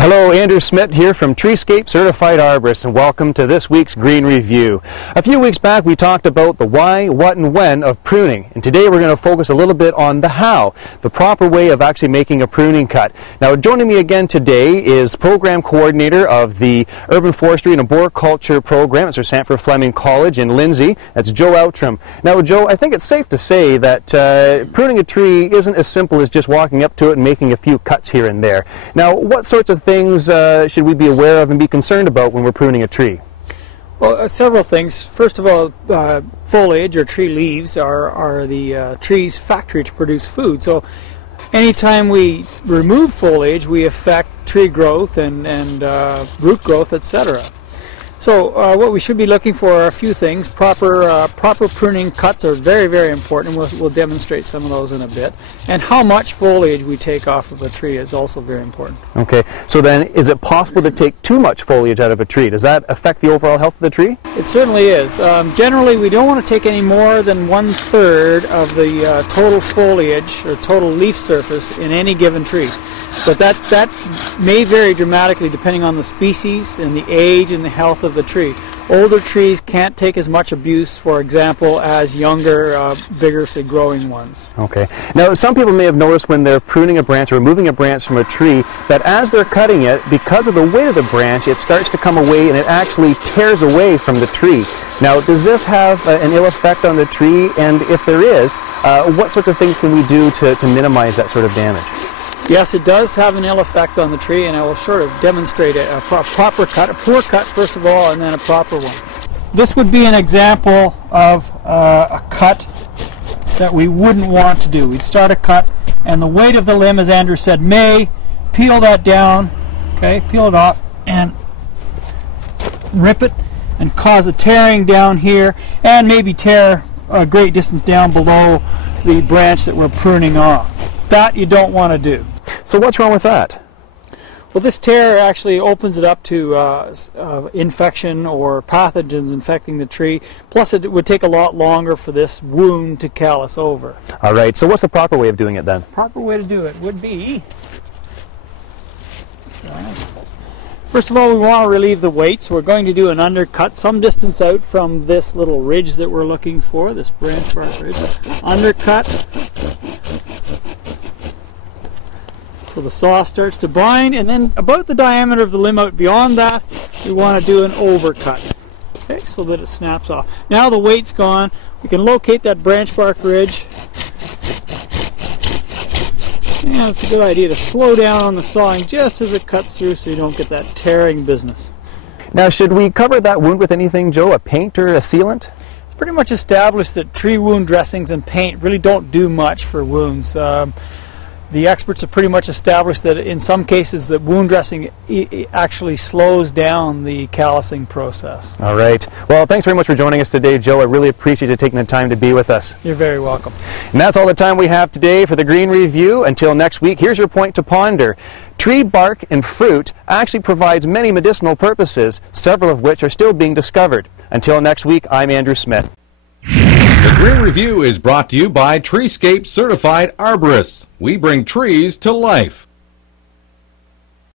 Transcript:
Hello, Andrew Smith here from Treescape Certified Arborists, and welcome to this week's Green Review. A few weeks back we talked about the why, what, and when of pruning, and today we're going to focus a little bit on the how, the proper way of actually making a pruning cut. Now, joining me again today is Program Coordinator of the Urban Forestry and Arboriculture Program at Sir Sandford Fleming College in Lindsay. That's Joe Outram. Now, Joe, I think it's safe to say that pruning a tree isn't as simple as just walking up to it and making a few cuts here and there. Now, what sorts of things should we be aware of and be concerned about when we're pruning a tree? Well, several things. First of all, foliage or tree leaves are the tree's factory to produce food. So anytime we remove foliage, we affect tree growth and root growth, etc. So what we should be looking for are a few things. Proper pruning cuts are very, very important. We'll demonstrate some of those in a bit. And how much foliage we take off of a tree is also very important. Okay, so then is it possible to take too much foliage out of a tree? Does that affect the overall health of the tree? It certainly is. Generally, we don't want to take any more than 1/3 of the total foliage or total leaf surface in any given tree. But that may vary dramatically depending on the species and the age and the health of the tree. Older trees can't take as much abuse, for example, as younger, vigorously growing ones. Okay. Now, some people may have noticed when they're pruning a branch or removing a branch from a tree that as they're cutting it, because of the weight of the branch, it starts to come away and it actually tears away from the tree. Now, does this have an ill effect on the tree? And if there is, what sorts of things can we do to minimize that sort of damage? Yes, it does have an ill effect on the tree, and I will sort of demonstrate a proper cut, a poor cut first of all, and then a proper one. This would be an example of a cut that we wouldn't want to do. We'd start a cut, and the weight of the limb, as Andrew said, may peel that down, okay, peel it off, and rip it, and cause a tearing down here, and maybe tear a great distance down below the branch that we're pruning off. That you don't want to do. So what's wrong with that? Well, this tear actually opens it up to infection or pathogens infecting the tree. Plus, it would take a lot longer for this wound to callus over. All right. So what's the proper way of doing it then? Proper way to do it would be, first of all, we want to relieve the weight. So we're going to do an undercut some distance out from this little ridge that we're looking for, this branch bark ridge. Undercut. So the saw starts to bind, and then about the diameter of the limb out beyond that, we want to do an overcut, okay, so that it snaps off. Now the weight's gone, we can locate that branch bark ridge, and it's a good idea to slow down on the sawing just as it cuts through so you don't get that tearing business. Now, should we cover that wound with anything, Joe, a paint or a sealant? It's pretty much established that tree wound dressings and paint really don't do much for wounds. The experts have pretty much established that in some cases that wound dressing actually slows down the callusing process. All right. Well, thanks very much for joining us today, Joe. I really appreciate you taking the time to be with us. You're very welcome. And that's all the time we have today for the Green Review. Until next week, here's your point to ponder. Tree bark and fruit actually provides many medicinal purposes, several of which are still being discovered. Until next week, I'm Andrew Smith. The Green Review is brought to you by Treescape Certified Arborists. We bring trees to life.